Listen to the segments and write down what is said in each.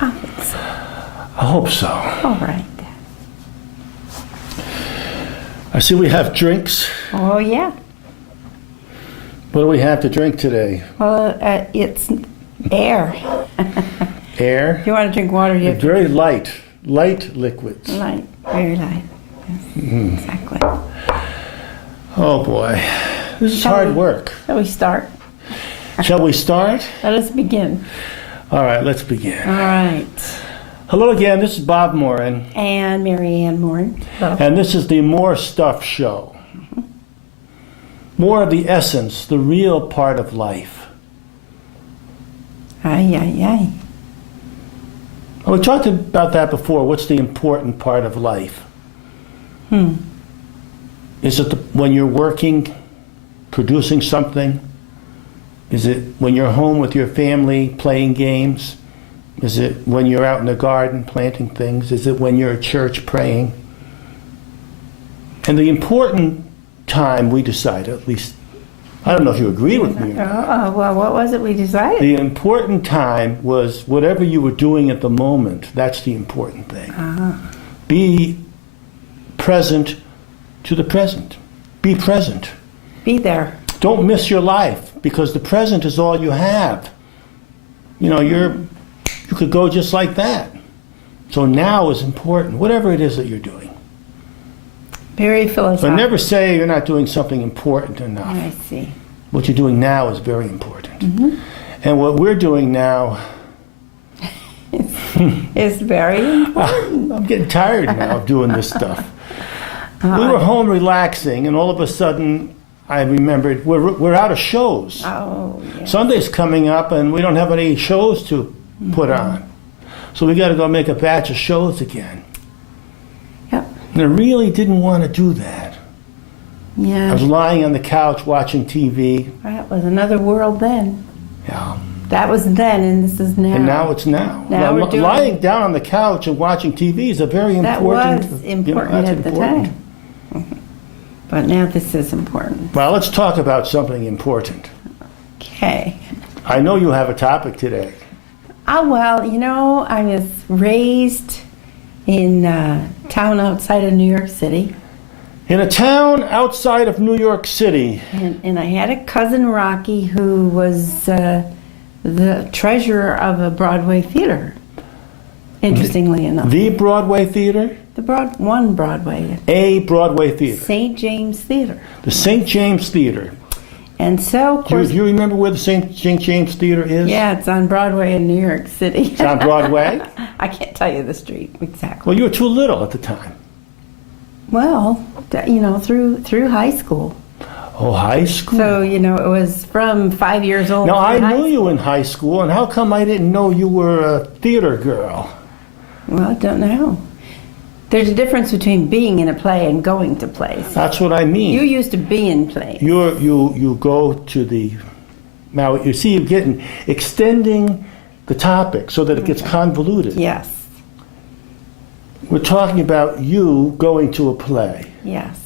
I think so. I hope so. All right. I see we have drinks. Oh, yeah. What do we have to drink today? Well, it's air. Air? If you want to drink water, you have to Very light liquids. light, very light. Yes, exactly. Oh boy, this is hard work. Shall we start? Shall we start? Let us begin. All right, let's begin. All right. Hello again, this is Bob Morin, And Mary Ann Morin. Hello. and this is the More Stuff Show. More of the essence, the real part of life. Ay, ay, ay. Well, we talked about that before. What's the important part of life? Is it when you're working, producing something? Is it when you're home with your family, playing games? Is it when you're out in the garden, planting things? Is it when you're at church, praying? And the important time we decided, at least, I don't know if you agree with me or not. Oh, well, what was it we decided? The important time was whatever you were doing at the moment. That's the important thing. Be present to the present. Be present. Be there. Don't miss your life, because the present is all you have. You know, you could go just like that. So now is important, whatever it is that you're doing. Very But philosophical. never say you're not doing something important enough. I see. What you're doing now is very important. And what we're doing now, It's very important. I'm getting tired now of doing this stuff. We were home relaxing, and all of a sudden, I remembered we're out of shows. Oh, yeah. Sunday's coming up, and we don't have any shows to put on. So we got to go make a batch of shows again. Yep. And I really didn't want to do that. I Yeah. was lying on the couch watching TV. That was another world then. Yeah. That was then, and this is now. And now it's now. Now we're doing- Lying down on the couch and watching TV is a very That important. was you know, important that's at the important. time. But now this is important. Well, let's talk about something important. Okay. I know you have a topic today. Oh, well, you know, I was raised in a town outside of New York City. In a town outside of New York City, And I had a cousin, Rocky, who was the treasurer of a Broadway theater, interestingly enough. the Broadway Theater, One Broadway, a Broadway Theater, St. James Theater. the St. James Theater. And so, of Do you, course, do you remember where the St. James Theater is? yeah, it's on Broadway in New York City. It's on Broadway? I can't tell you the street exactly. Well, you were too little at the time. Well, you know, through high school. Oh, high school. So, you know, it was from 5 years old. Now, I through high knew you in high school, and how come I didn't know you were a theater girl? Well, I don't know. There's a difference between being in a play and going to plays. That's what I mean. You used to be in plays. You go to the, now you see you're extending the topic so that it gets convoluted. Yes, We're talking about you going to a play. yes.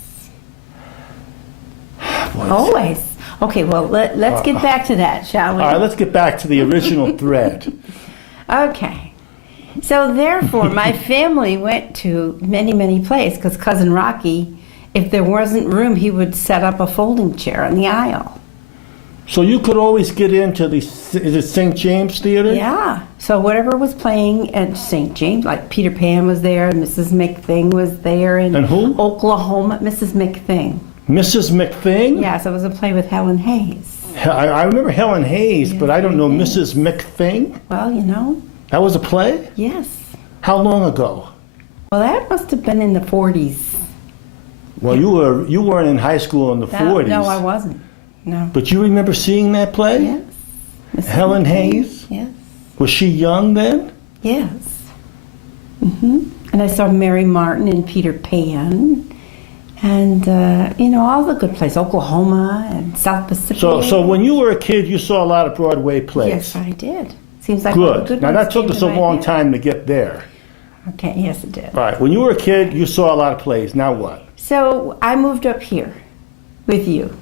Boy, Always. Okay, well, let's get back to that, shall we? All right, let's get back to the original thread. Okay. So therefore, my family went to many, many plays because Cousin Rocky, if there wasn't room, he would set up a folding chair on the aisle. So you could always get into the, is it St. James Theater? Yeah. So whatever was playing at St. James, like Peter Pan was there, and Mrs. McThing was there, And who? Oklahoma, Mrs. McThing. Mrs. McThing? Yes, it was a play with Helen Hayes. I remember Helen Hayes, but I don't know Yes. Mrs. McThing. Well, you know, That was a play? yes. How long ago? Well, that must have been in the 40s. Well, you weren't in high school in the 40s. No, I wasn't. No. But you remember seeing that play? Yes. Mrs. Helen McThing. Hayes? Yes. Was she young then? Yes. And I saw Mary Martin and Peter Pan. And, you know, all the good plays, Oklahoma and South Pacific. So when you were a kid, you saw a lot of Broadway plays. Yes, I did. Seems like all the Good. good Now ones that took came us to a my long head. time to get there. Okay, yes, it did. All right. When you were a kid, you saw a lot of plays. Now what? So I moved up here with you,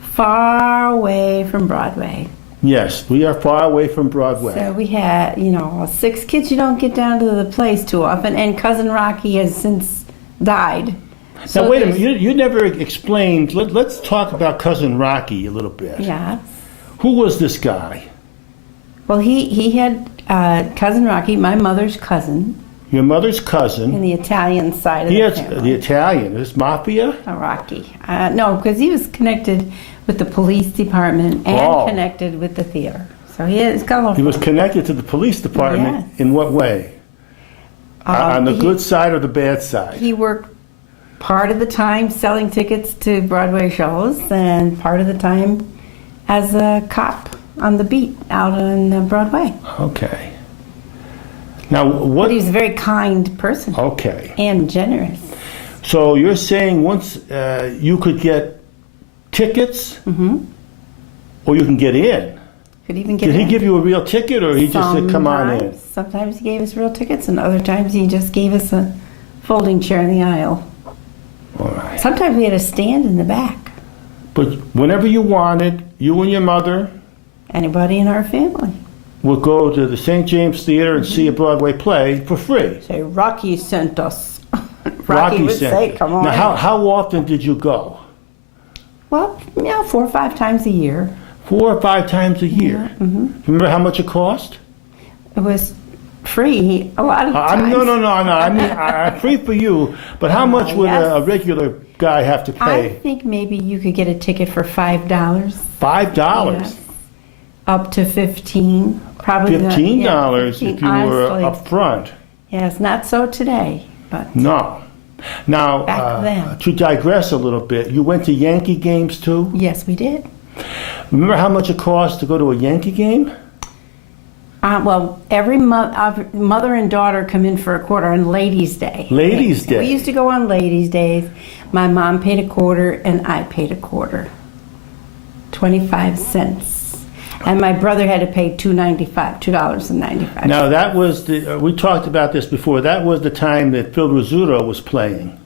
far away from Broadway. Yes, we are far away from Broadway. So we had, 6 kids. You don't get down to the place too often. And Cousin Rocky has since died. So Now, wait a there's- minute. You never explained. Let's talk about Cousin Rocky a little bit. Yes. Who was this guy? Well, he had Cousin Rocky, my mother's cousin, Your mother's in the the Italian side of He the had family. the Italian. This mafia? Rocky. No, because he was connected with the police department and Oh. connected with the theater. So he is colorful. He was connected to the police department. Yes. In what way? On the he- good side or the bad side? He worked part of the time selling tickets to Broadway shows and part of the time as a cop on the beat out on Broadway. Okay. Now, But what? he was a very kind person Okay. and generous. So you're saying once you could get tickets, or you can get in. Could even get Did he in. give you a real ticket, or he just said, "Come on in"? Sometimes he gave us real tickets, and other times he just gave us a folding chair in the aisle. All right. Sometimes we had a stand in the back. But whenever you wanted, you and your mother Anybody in our family. would go to the St. James Theater and see a Broadway play for free. Say, Rocky sent us. Rocky would sent say, you. come on. Now, how often did you go? Well, 4 or 5 times a year. 4 or 5 times a year. Remember how much it cost? It was free a lot of times. No. I mean, free for you. But how much would yes. a regular guy have to I pay? think maybe you could get a ticket for $5. $5. Yes. Up to 15. Probably the- $15 yeah, if you 15, were honestly. up front. Yes, not so today, but No. Now, Back then. to digress a little bit, you went to Yankee games too? yes, we did. Remember how much it cost to go to a Yankee game? Well, every mother and daughter come in for a quarter on Ladies' Day. Ladies' Day. We used to go on Ladies' Days. My mom paid a quarter and I paid a quarter. 25 cents. And my brother had to pay $2.95. Now, that was the, we talked about this before, that was the time that Phil Rizzuto was playing.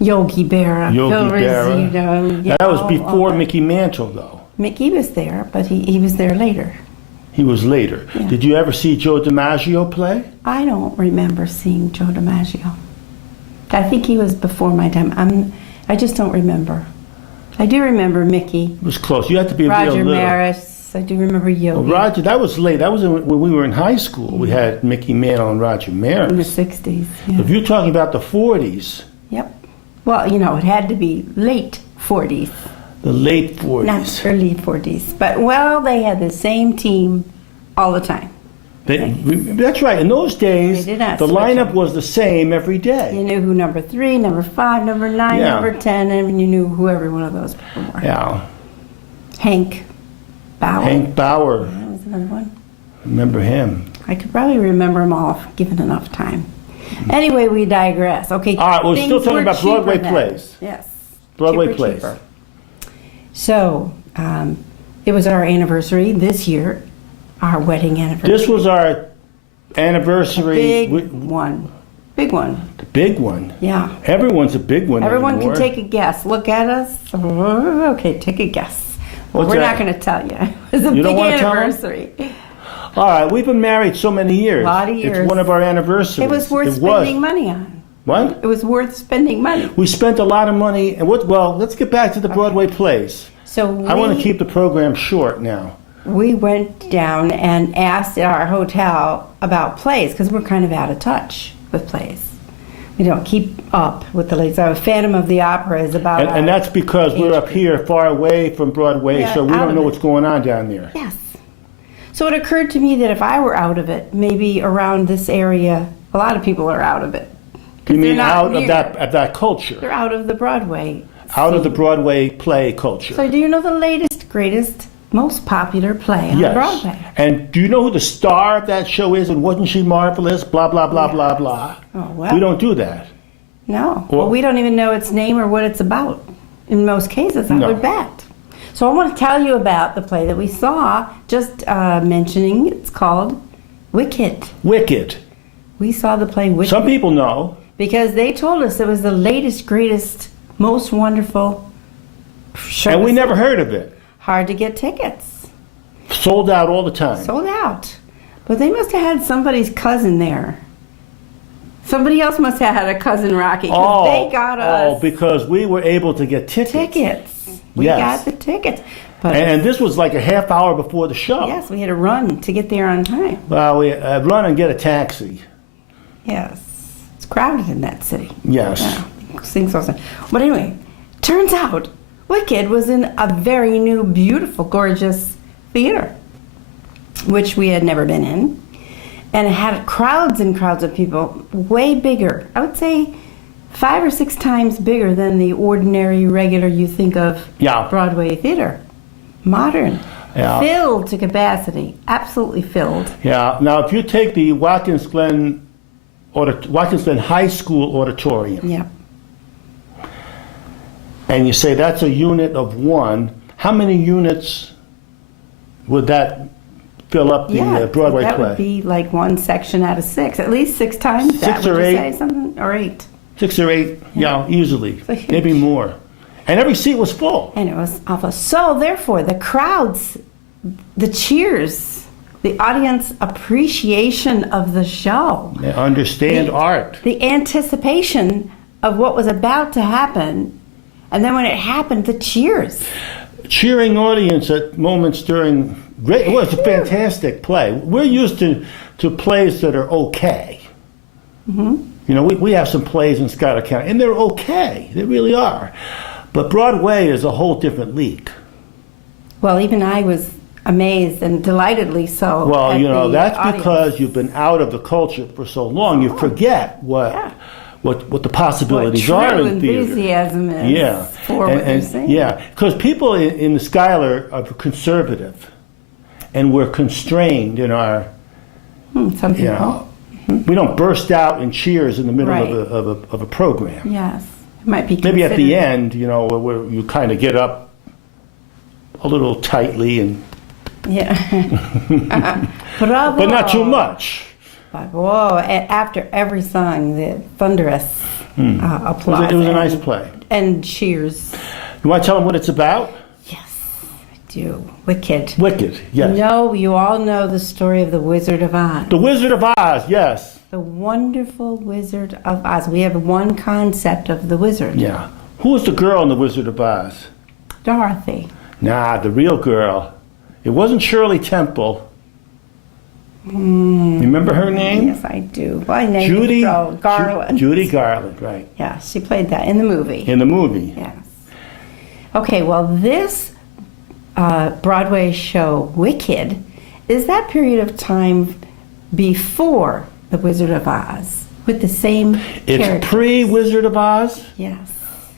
Yogi Berra, Yogi Phil Berra. Rizzuto. That was all before that. Mickey Mantle, though. Mickey was there, but he was there later. He was later. Yeah. Did you ever see Joe DiMaggio play? I don't remember seeing Joe DiMaggio. I think he was before my time. I just don't remember. I do remember Mickey, It was close. You had to be Roger real little. Maris. I do remember Yogi Well, Roger, that was late. That was when we were in high school. We had Mickey Mantle and Roger in the Maris. 60s. Yeah. If you're talking about the 40s, Yep. Well, it had to be late 40s, the late 40s. not early 40s. But, well, they had the same team all the time. That's right. In those days, They did not the switch lineup them. was the same every You day. knew who number 3, number 5, number 9, Yeah. number 10, and you knew who every one of those people were. Yeah. Hank Bauer. Hank Bauer. That was another one. Remember him. I could probably remember them all if given enough time. Anyway, we digress. Okay. All right, we're things still talking were about Broadway cheaper then. plays. Yes. Broadway Cheaper, plays. cheaper. So, it was our anniversary this year, our wedding anniversary. This was our anniversary. big we- one. Big one. The big one. Yeah. Everyone's a big one Everyone anymore. can take a guess. Look at us. Oh, okay, take a guess. Well, What's we're that? not going to tell you. It was a You don't big wanna tell 'em? anniversary. All right, we've been married so many years. Lot of years. It's one of our anniversaries. It was worth spending money on. What? It was worth spending money. We spent a lot of money, and well, let's get back to the Broadway plays. So I want to keep the program short now. we went down and asked at our hotel about plays because we're kind of out of touch with plays. We don't keep up with the latest. Phantom of the Opera is about. And that's because we're up here far away from Broadway, Yeah, so we out don't of know it. what's going on down there. Yes. So it occurred to me that if I were out of it, maybe around this area, a lot of people are out of it. 'Cause You they're mean not out near. of that culture, They're out of the Broadway. out of the scene. Broadway play culture? So do you know the latest, greatest, most popular play on Yes. Broadway? And do you know who the star of that show is? And wasn't she marvelous? Blah blah blah blah blah. Oh, well. We don't do that. No. Well- Well, we don't even know its name or what it's about. In most cases, I No. would bet. So I want to tell you about the play that we saw, just mentioning it's called Wicked. Wicked. We saw the play Wicked Some people know. because they told us it was the latest, greatest, most wonderful show. And we never heard of it. hard to get tickets. Sold out all the time. Sold out. But they must have had somebody's cousin there. Somebody else must have had a cousin Rocky, because they got us because we were able to get tickets. tickets. We Yes. got the tickets. But And this was like a half hour before the show. yes, we had to run to get there on time. Well, we run and get a taxi. Yes. It's crowded in that city. Yes. Yeah. Things also. But anyway, turns out Wicked was in a very new, beautiful, gorgeous theater, which we had never been in. And it had crowds and crowds of people, way bigger. I would say 5 or 6 times bigger than the ordinary, regular you think of Yeah. Broadway theater. Modern. Yeah. Filled to capacity. Absolutely filled. Yeah. Now, if you take the Watkins Glen High School auditorium Yeah. and you say that's a unit of 1, how many units would that fill up the Broadway that play? would be like one section out of 6. At least 6 times that, 6 or would you 8? say something? Or 8. 6 or 8, yeah, easily, So huge. maybe more. And every seat was full. And it was awful. So therefore, the crowds, the cheers, the audience appreciation of the show, They understand art. the anticipation of what was about to happen, and then when it happened, the cheers. Cheering audience at moments during it was a fantastic play. We're used to plays that are okay. Mm-hmm. You know, we have some plays in Schuyler County, and they're okay. They really are. But Broadway is a whole different league. Well, even I was amazed and delightedly so. Well, at you know, the that's audience. because you've been out of the culture for so long. You forget Yeah. what the What possibilities true are in theater. enthusiasm is Yeah, for what they're saying. yeah, because people in the Schuyler are conservative, and we're constrained in our, Some people. you know, we don't burst out in cheers in the middle Right. of a program. Yes. It might be Maybe at the considered- end, you know, where you kind of get up a little tightly, and Yeah. Bravo. but not too much. But whoa, after every song, the thunderous applause. It was a nice and- play. And cheers. You want to tell them what it's about? Yes, I do. Wicked. Wicked, yes. No, you all know the story of the Wizard of Oz. The Wizard of Oz, yes. The wonderful Wizard of Oz. We have one concept of the wizard. Yeah. Who was the girl in The Wizard of Oz? Dorothy. Nah, the real girl. It wasn't Shirley Temple. You remember her name? Yes, I do. My name Judy is Garland. Judy Garland, right. Yeah, she played that in the movie. In the movie. Yes. Okay, well, this Broadway show, Wicked, is that period of time before The Wizard of Oz with the same It's character. pre-Wizard of Oz? Yes.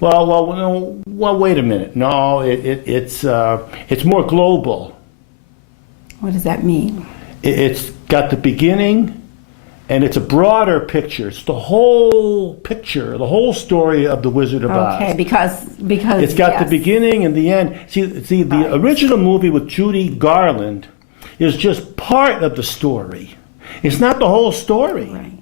Well, wait a minute. No, it's more global. What does that mean? It's got the beginning, and it's a broader picture. It's the whole picture, the whole story of The Wizard of Oz. Okay, because It's got the yes. beginning and the end. See, the Right. original movie with Judy Garland is just part of the story. It's not the whole story. Right.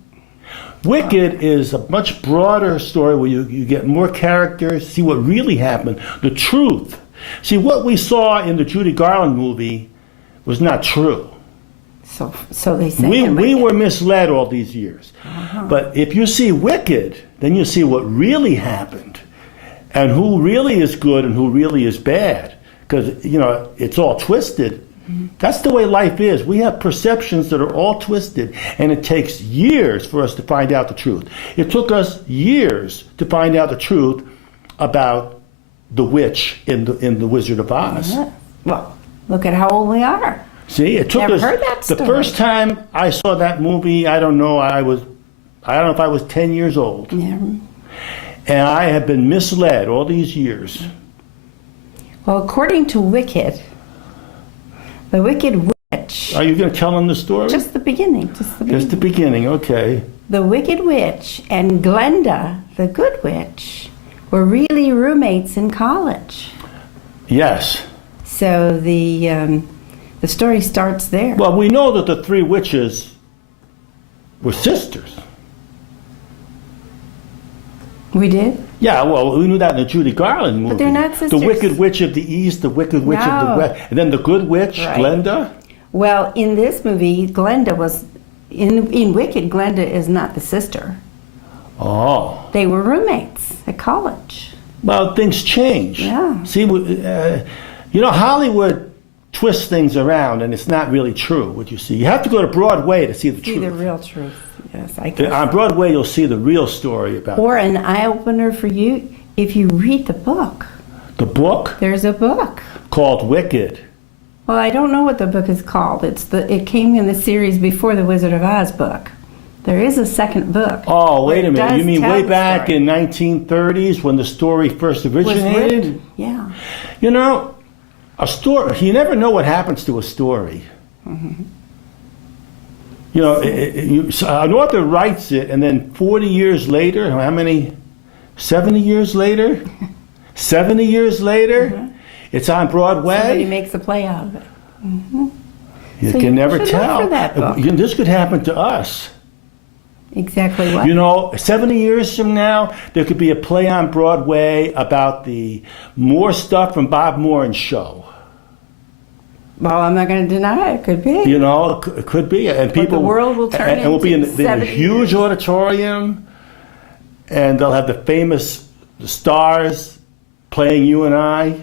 Wicked is a much broader story where you get more characters, see what really happened, the truth. See, what we saw in the Judy Garland movie was not true. So they say. We in we Wicked. were misled all these years. But if you see Wicked, then you see what really happened and who really is good and who really is bad. Because, you know, it's all twisted. That's the way life is. We have perceptions that are all twisted, and it takes years for us to find out the truth. It took us years to find out the truth about the witch in the Wizard of Oz. Yeah. Well, look at how old we are. See, it took Never us. heard that The story. first time I saw that movie, I don't know if I was 10 years old, Yeah. and I have been misled all these years. Well, according to Wicked, the Wicked Witch. Are you going to tell them the story? Just the beginning. Just the beginning, okay. The Wicked Witch and Glenda, the Good Witch, were really roommates in college. Yes. So the story starts there. Well, we know that the three witches were sisters. We did? Yeah, well, we knew that in the Judy Garland movie. But they're not sisters. The Wicked Witch of the East, the Wicked Witch of the No. West, and then the Good Witch, Right. Glenda. Well, in this movie, Glenda was in Wicked. Glenda is not the sister. Oh. They were roommates at college. Well, things change. Yeah. See, Hollywood twists things around, and it's not really true, what you see. You have to go to Broadway to see the See truth. the real truth. Yes, I guess. On Broadway, you'll see the real story about Or an eye opener for you if you read the book. the book There's a book. called Wicked. Well, I don't know what the book is called. It came in the series before the Wizard of Oz book. There is a second book. Oh, wait a It minute. does You mean tell way the back story. in 1930s when the story first Was originated? written. Yeah. You know, a story, you never know what happens to a story. You know, an author writes it, and then 40 years later, how many? 70 years later? 70 years later, it's on Somebody Broadway. makes a play out of it. You So can you never should look tell. for that book. This could happen to us. Exactly what? You know, 70 years from now, there could be a play on Broadway about the more stuff from Bob Moran's show. Well, I'm not going to deny it. Could be. You know, it could be, and people. the world will turn and we'll be in into a 70 huge years. auditorium, and they'll have the famous stars playing you and I.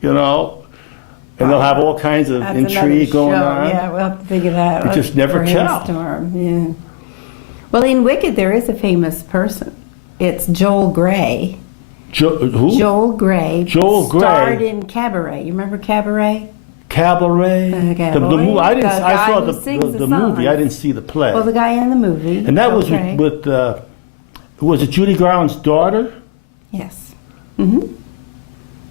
You know, and they'll have all kinds of That's intrigue another going show. on. Yeah, we'll have to figure that out. You just never tell. Brainstorm, yeah. Well, in Wicked, there is a famous person. It's Joel Grey. Who? Joel Grey. Joel Grey. Starred in Cabaret. You remember Cabaret? Cabaret. Cabaret. The movie. I didn't. The I guy saw who the sings the movie. I songs. didn't see the play. Well, the guy in the movie. and that Joel was Grey. with who was it? Judy Garland's daughter. Yes. Mm-hmm.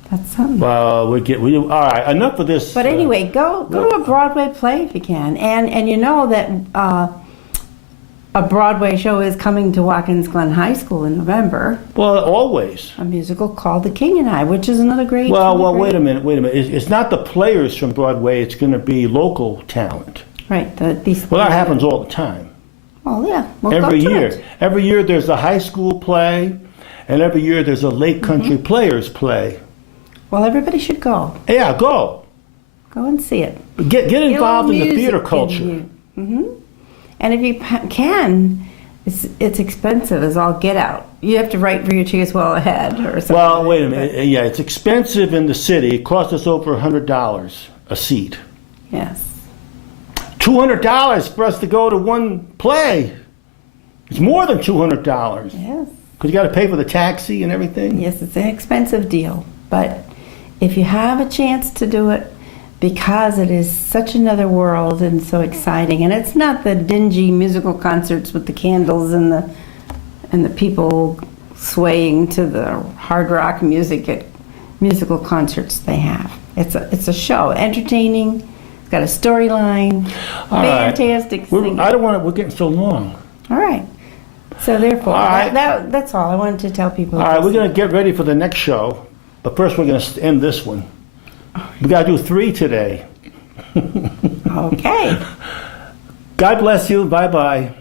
That's something. Well, all right. Enough of this. But anyway, go to a Broadway play if you can, and you know that a Broadway show is coming to Watkins Glen High School in November. Well, always. A musical called The King and I, which is another great. Well, great- wait a minute. It's not the players from Broadway. It's going to be local talent. Right. These. Well, that happens all the time. Well, yeah. Well, Every go to year. it. Every year there's a high school play, and every year there's a Lake Country Mm-hmm. Players play. Well, everybody should go. Yeah, go. Go and see it. Get involved in the theater culture. Mm-hmm. And if you can, it's expensive as all get out. You have to write for your tickets well ahead or something. Well, wait a minute. Yeah, it's expensive in the city. It costs us over $100 a seat. Yes. $200 for us to go to one play. It's more than $200 Yes. because you got to pay for the taxi and everything. Yes, it's an expensive deal. But if you have a chance to do it, because it is such another world and so exciting, and it's not the dingy musical concerts with the candles and the people swaying to the hard rock music at musical concerts they have. It's a show, entertaining. It's got a storyline, All right. fantastic singing. I don't want to. We're getting so long. All right. So therefore, All right. that's all I wanted to tell people. All right, we're going to get ready for the next show, but first we're going to end this one. We got to do 3 today. Okay. God bless you. Bye bye.